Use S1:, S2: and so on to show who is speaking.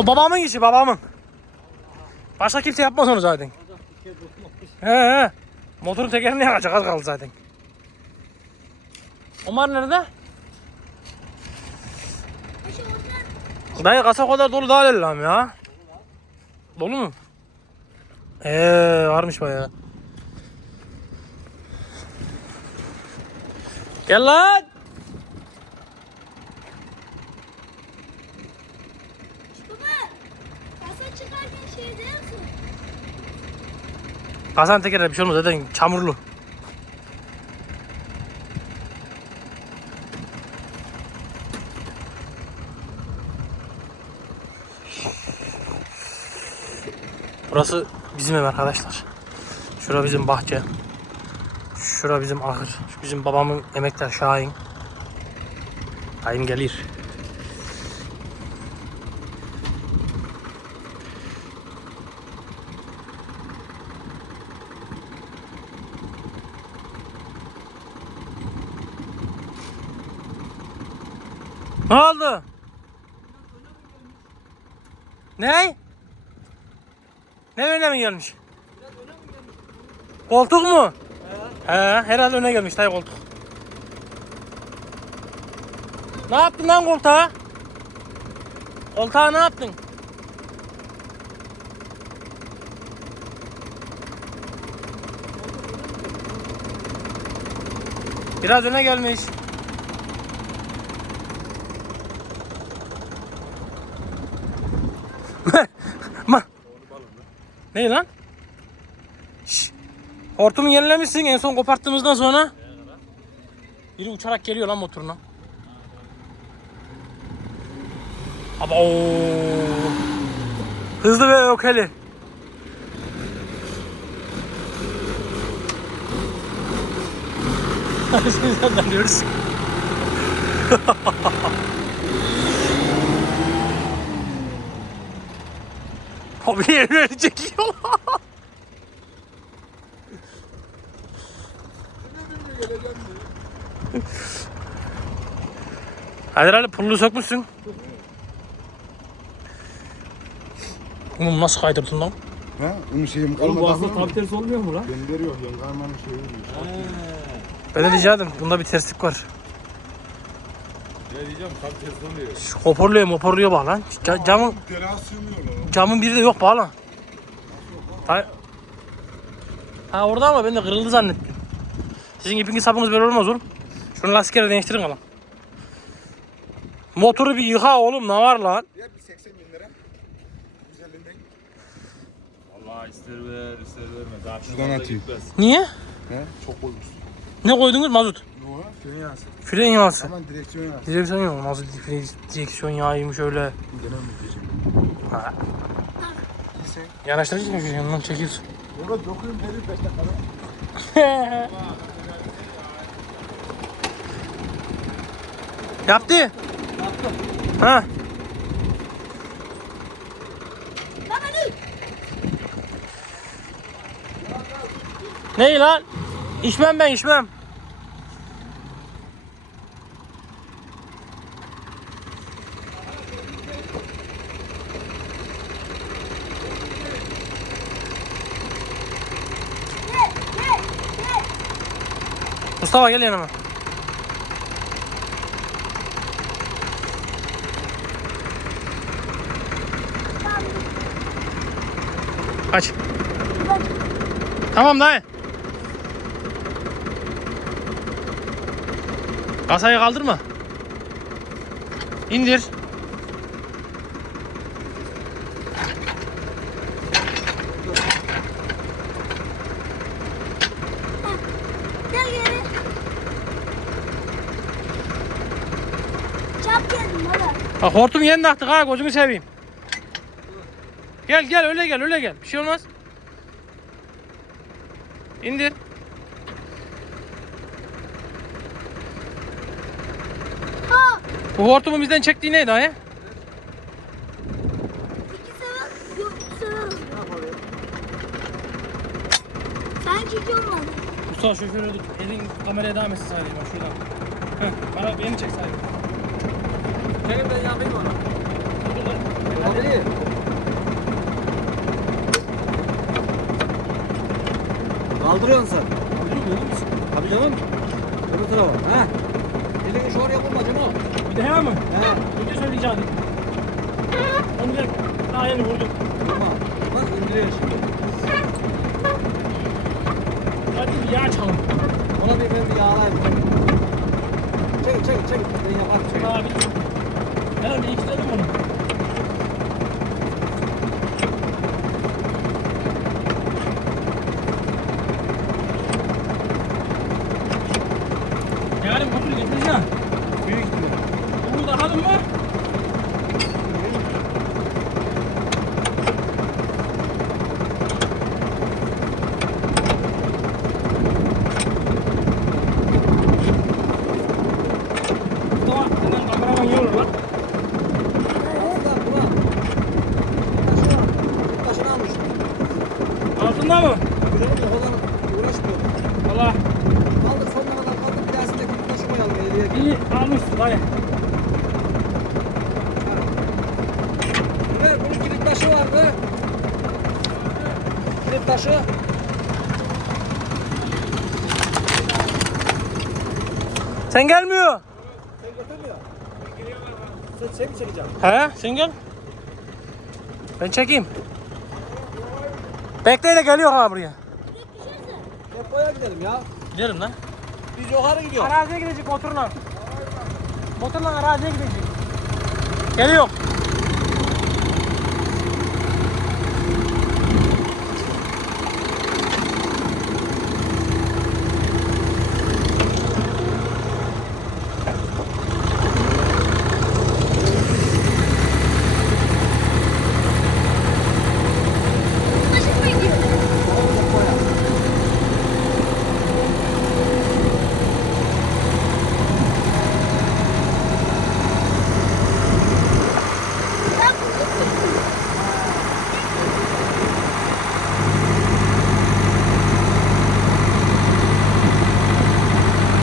S1: O babamın işi babamın. Başka kimse yapmaz onu zaten. He he. Motorun tekerini yakacak az kaldı zaten. Omar nerede? Dayı kasa kadar dolu daha ellam ya. Dolu mu? Eee varmış bayağı. Gel lan.
S2: Baba, kasa çıkarken şey diyorsun.
S1: Kasan tekerine bir şey olmaz zaten çamurlu. Burası bizim ev arkadaşlar. Şura bizim bahçe. Şura bizim ahır. Şu bizim babamın emektar Şahin. Dayım gelir. Ne oldu? Ne? Ne öne mi gelmiş? Koltuk mu? He, herhalde öne gelmiş dayı koltuk. Ne yaptın lan koltuğa? Koltuğa ne yaptın? Biraz öne gelmiş. Ne lan? Şş. Hortumu yenilemişsin en son koparttığımızdan sonra. Biri uçarak geliyor lan motoruna. Ama. Hızlı ve ökeli. Şimdi senden Abi yerleri çekiyor. Hadi Ali pullu sökmüşsün. Oğlum nasıl kaydırdın lan?
S3: Ha? Onun şeyim
S4: Oğlum bu
S3: kalmadı
S4: aslında
S3: ama
S4: tam tersi olmuyor mu lan?
S3: gönderiyor. Yangarmanın şeyi oluyor.
S1: Ben de rica ederim. Bunda bir terslik var.
S4: Ne diyeceğim tam oluyor.
S1: Şu Hoparlıyor moporluyor bak lan. Ca- camın,
S3: sığmıyorlar.
S1: camın biri de yok bak lan. Ha, ha orada ama ben de kırıldı zannettim. Sizin ipinki sapınız böyle olmaz oğlum. Şunu lastikleri değiştirin lan. Motoru bir yıka oğlum ne var lan?
S3: Ya bir 80 bin lira. Güzelinden.
S4: Allah ister ver ister verme. Daha
S3: Şuradan
S4: fazla
S3: atayım.
S4: gitmez.
S1: Niye?
S3: He? Çok koymuş.
S1: Ne koydunuz mazot?
S3: Fren yansı.
S1: Fren yağısı.
S3: Aman direksiyon yansı.
S1: Direksiyon yok. Nasıl direksiyon yağıymış öyle.
S3: Mi diyeceğim?
S1: Ha.
S3: Neyse.
S1: Yanaştırıcı mı? Yanından çekiyorsun.
S3: Orada dokuyum her 5 dakikada.
S1: Yaptı. Ha.
S2: Baba dur.
S1: Ne lan? İçmem ben içmem. Mustafa gel yanıma. Kaç. Tamam dayı. Kasayı kaldırma. İndir. Bak hortum yeni taktık ha gözünü seveyim. Gel gel öyle gel öyle gel. Bir şey olmaz. İndir.
S2: Ha,
S1: Bu hortumu bizden çektiği neydi ha? Mustafa şoförü. Elin kameraya devam etsin sadece bak şuradan. Heh, bana beni çek sadece.
S4: Çekin ben yapayım onu.
S3: Hadi. Kaldırıyorsun sen. Tabii canım. Öbür tarafa. Ha. Elini şu oraya vurma Cemo.
S1: Bir de hemen mi?
S3: He.
S1: Önce söyleyeceğim. Onu da daha yeni vurdum.
S3: Tamam. Bak indiriyor şimdi.
S1: Hadi bir yağ çalın.
S3: Ona bir ben bir yağlayayım. 다리 부풀리겠냐? 왜? 오다 하던 말?
S1: İyi almışsın dayı.
S3: Evet, bunun kilit taşı vardı. Kilit taşı.
S1: Sen gelmiyor.
S3: Sen götürmüyor. Sen şey mi çekeceksin?
S1: He sen gel. Ben çekeyim. Bekle de geliyor ha buraya.
S3: Depoya gidelim ya.
S1: Gidelim lan.
S3: Biz yukarı gidiyoruz.
S1: Araziye gidecek motorla. Motorla araziye gidecek. Geliyor.